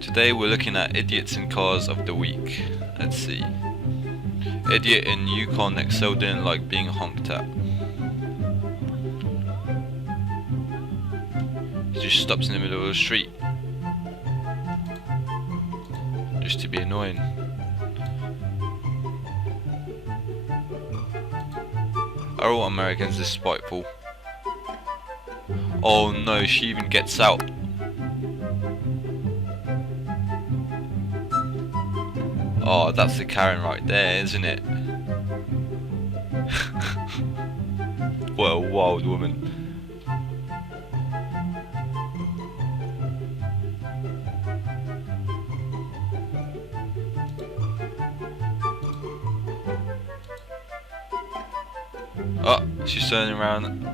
Today we're looking at idiots in cars of the week. Let's see. Idiot in Yukon XL didn't like being honked at. He just stops in the middle of the street. Just to be annoying. Are all Americans this spiteful? Oh no, she even gets out. Oh, that's the Karen right there, isn't it? What a wild woman. Oh, she's turning around.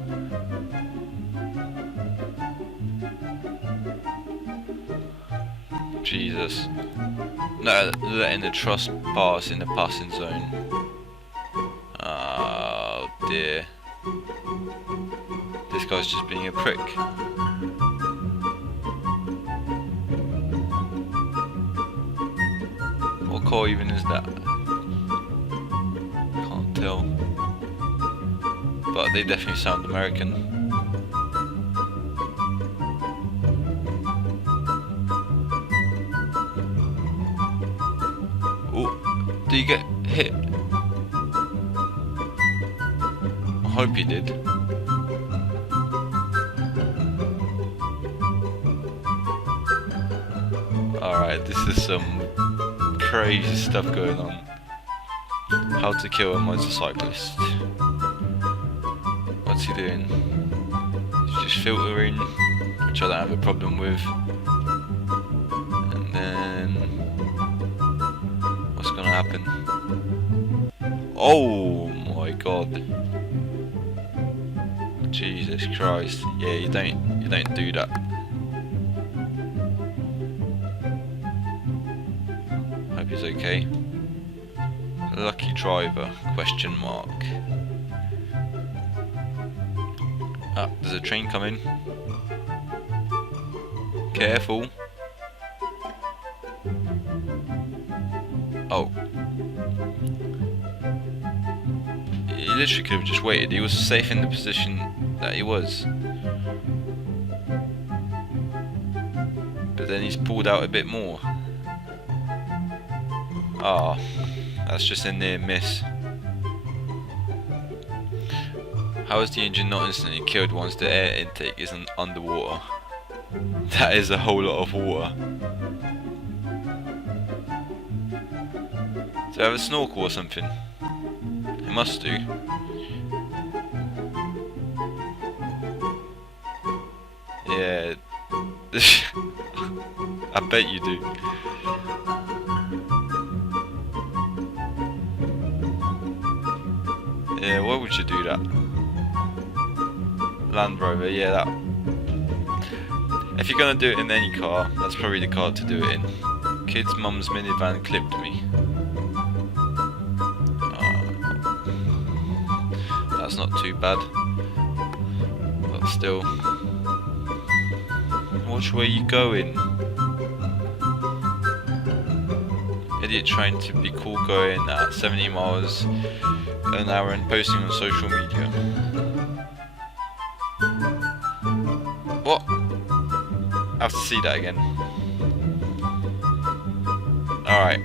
Jesus. No, letting the trust pass in the passing zone. Oh dear. This guy's just being a prick. What car even is that? Can't tell. But they definitely sound American. Oh, did you get hit? I hope you did. Alright, this is some crazy stuff going on. How to kill a motorcyclist. What's he doing? He's just filtering, which I don't have a problem with. And then what's gonna happen? Oh my god. Jesus Christ. Yeah, you don't do that. Hope he's okay. Lucky driver, question mark. Ah, there's a train coming. Careful. Oh. He literally could have just waited. He was safe in the position that he was. But then he's pulled out a bit more. Ah, that's just a near miss. How is the engine not instantly killed once the air intake isn't underwater? That is a whole lot of water. Do they have a snorkel or something? It must do. Yeah. I bet you do. Yeah, why would you do that? Land Rover, yeah, that. If you're gonna do it in any car, that's probably the car to do it in. Kid's mum's minivan clipped me. That's not too bad. But still. Which way you going? Idiot trying to be cool going at 70 miles an hour and posting on social media. What? I have to see that again. Alright.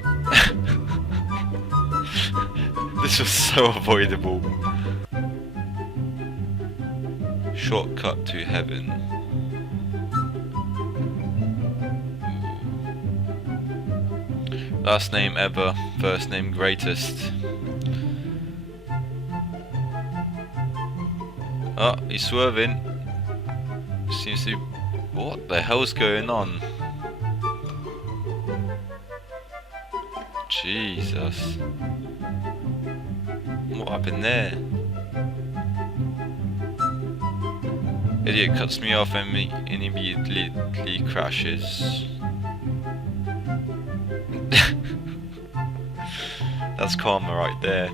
This was so avoidable. Shortcut to heaven. Last name ever, first name greatest. Oh, he's swerving. Seems to... What the hell's going on? Jesus. What happened there? Idiot cuts me off and immediately crashes. That's karma right there.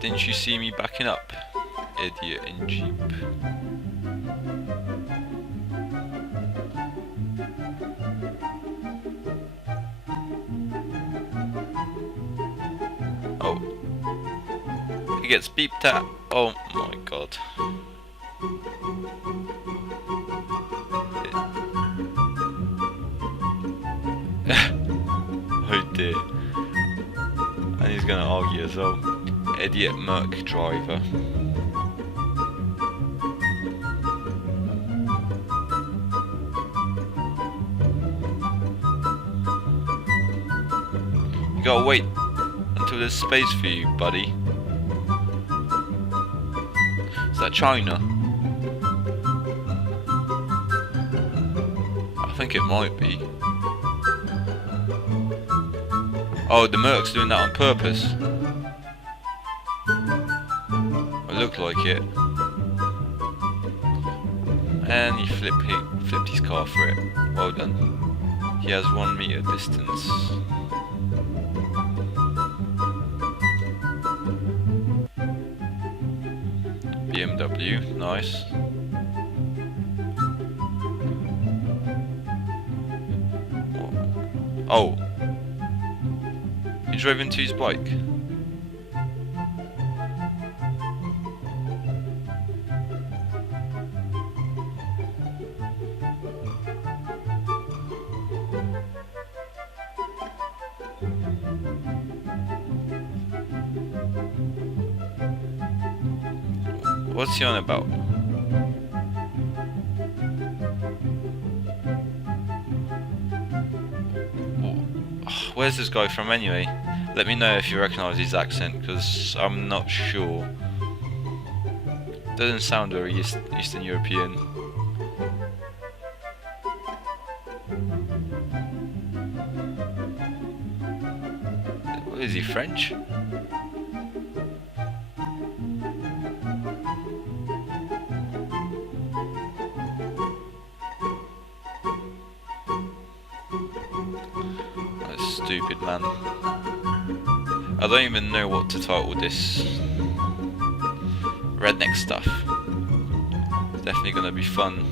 Didn't you see me backing up? idiot in Jeep. Oh. He gets beeped at. Oh my god. Oh dear. And he's gonna argue as well. Idiot Merc driver. You gotta wait until there's space for you, buddy. Is that China? I think it might be. Oh, the Merc's doing that on purpose. It looked like it. And he flipped his car for it. Well done. He has 1 meter distance. BMW, nice. Oh. He drove into his bike. What's he on about? Where's this guy from anyway? Let me know if you recognise his accent, because I'm not sure. Doesn't sound very Eastern European. Is he French? Stupid man. I don't even know what to title this. Redneck stuff. It's definitely gonna be fun.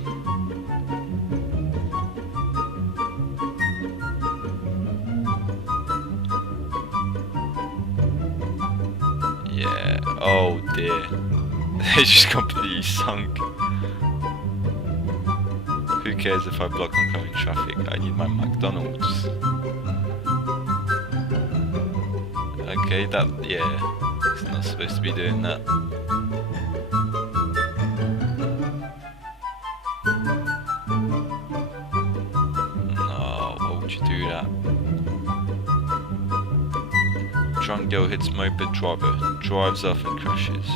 Yeah. Oh dear. They just completely sunk. Who cares if I block oncoming traffic? I need my McDonald's. Okay, yeah, it's not supposed to be doing that. No, why would you do that? Drunk girl hits moped driver, drives off and crashes.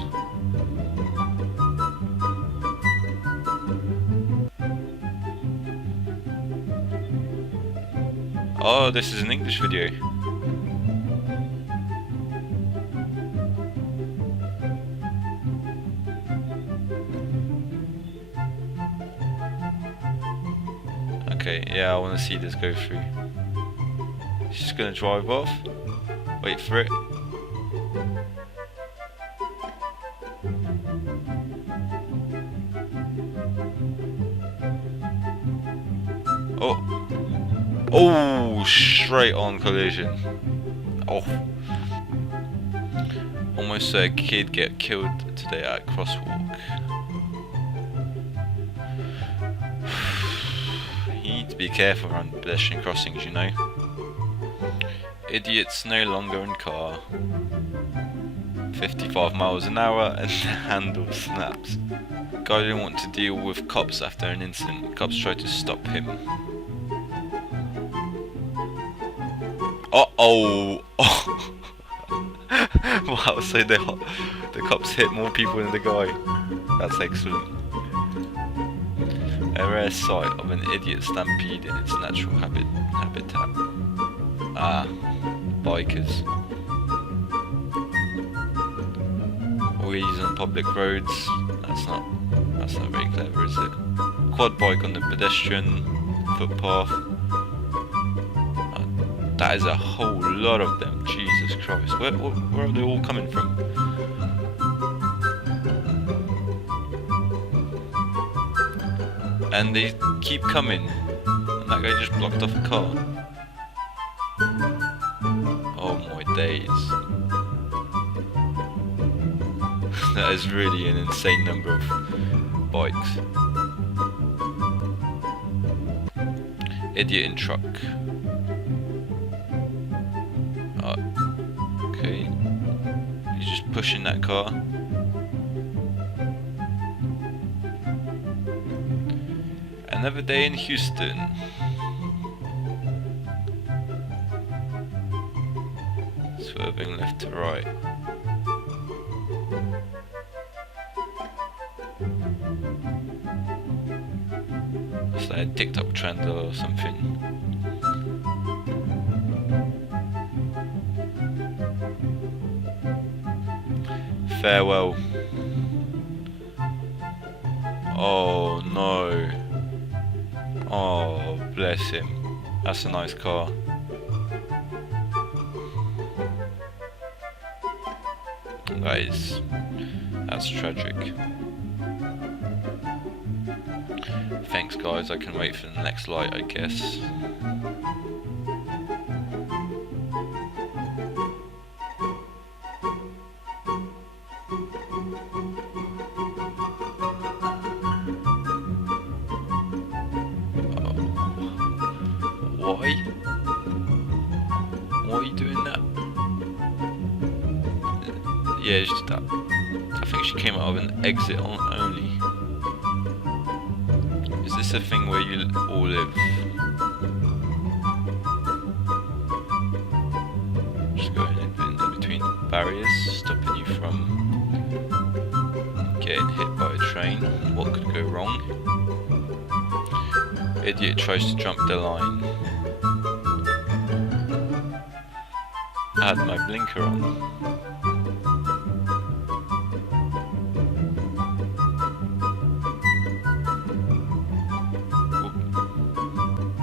Oh, this is an English video. Okay, yeah, I want to see this go through. She's just gonna drive off. Wait for it. Oh. Oh, straight on collision. Oh. Almost saw a kid get killed today at a crosswalk. To be careful around pedestrian crossings, you know. Idiots no longer in car. 55 miles an hour and the handle snaps. Guy didn't want to deal with cops after an incident. Cops tried to stop him. Uh-oh! Oh. Wow, so the cops hit more people than the guy. That's excellent. A rare sight of an idiot stampede in its natural habitat. Ah, bikers. Wheelies on public roads. That's not very clever, is it? Quad bike on the pedestrian footpath. That is a whole lot of them. Jesus Christ, where are they all coming from? and they keep coming, and that guy just blocked off a car. Oh my days. That is really an insane number of bikes. Idiot in truck. Okay. He's just pushing that car. Another day in Houston. Swerving left to right. It's like a TikTok trend or something. Farewell. Oh no. Oh, bless him. That's a nice car. That's tragic. Thanks guys, I can wait for the next light, I guess. Why? Why are you doing that? Yeah, it's just that. I think she came out of an exit only. Is this a thing where you all live? Just going in between barriers, stopping you from getting hit by a train. What could go wrong? Idiot tries to jump the line. I had my blinker on.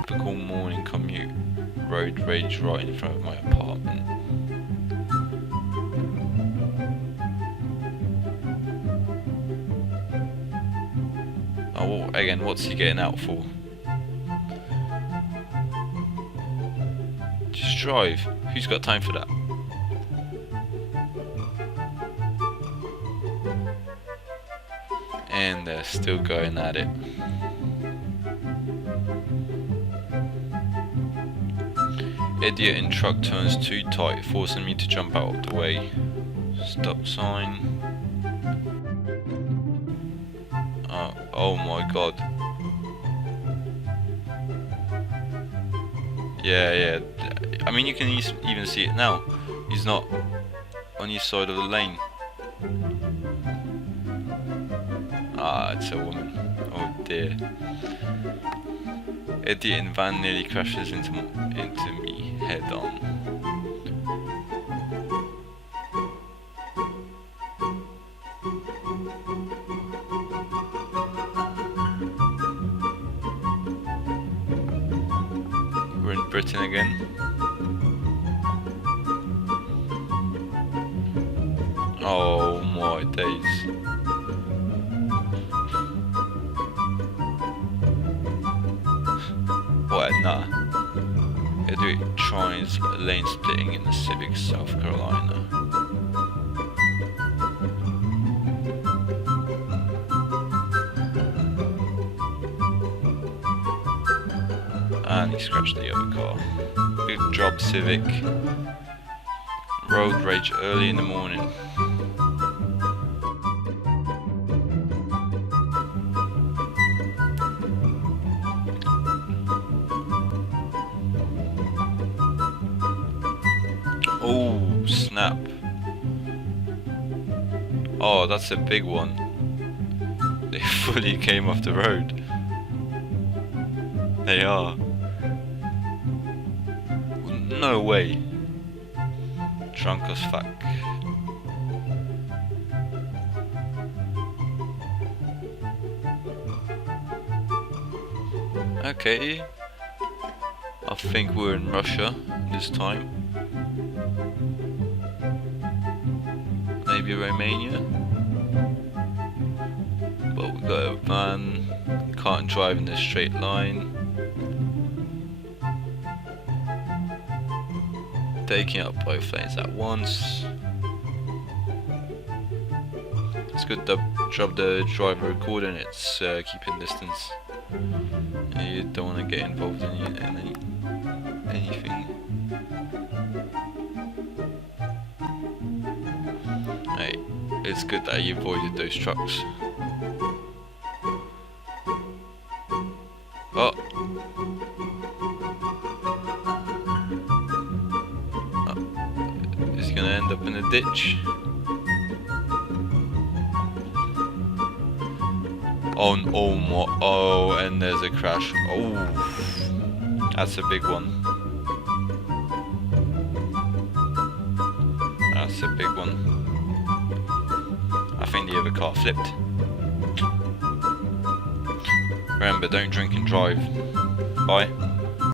Typical morning commute. Road rage right in front of my apartment. Oh, well, again, what's he getting out for? Just drive. Who's got time for that? And they're still going at it. Idiot in truck turns too tight, forcing me to jump out of the way. Stop sign. Oh my god. Yeah. I mean, you can even see it now. He's not on your side of the lane. Ah, it's a woman. Oh dear. Idiot in van nearly crashes into me head on. We're in Britain again. Oh my days. What? Nah. Idiot tries lane splitting in the Civic, South Carolina. And he scratched the other car. Good job, Civic. Road rage early in the morning. Oh, snap. Oh, that's a big one. They fully came off the road. They are. No way. Drunk as fuck. Okay. I think we're in Russia this time. Maybe Romania. But we got a van can't drive in a straight line. Taking up both lanes at once. It's good to job the driver recording, it's keeping distance. You don't want to get involved in anything. Hey, it's good that you avoided those trucks. Oh! Is he gonna end up in a ditch? Oh, and there's a crash. Oh, that's a big one. That's a big one. I think the other car flipped. Remember, don't drink and drive. Bye.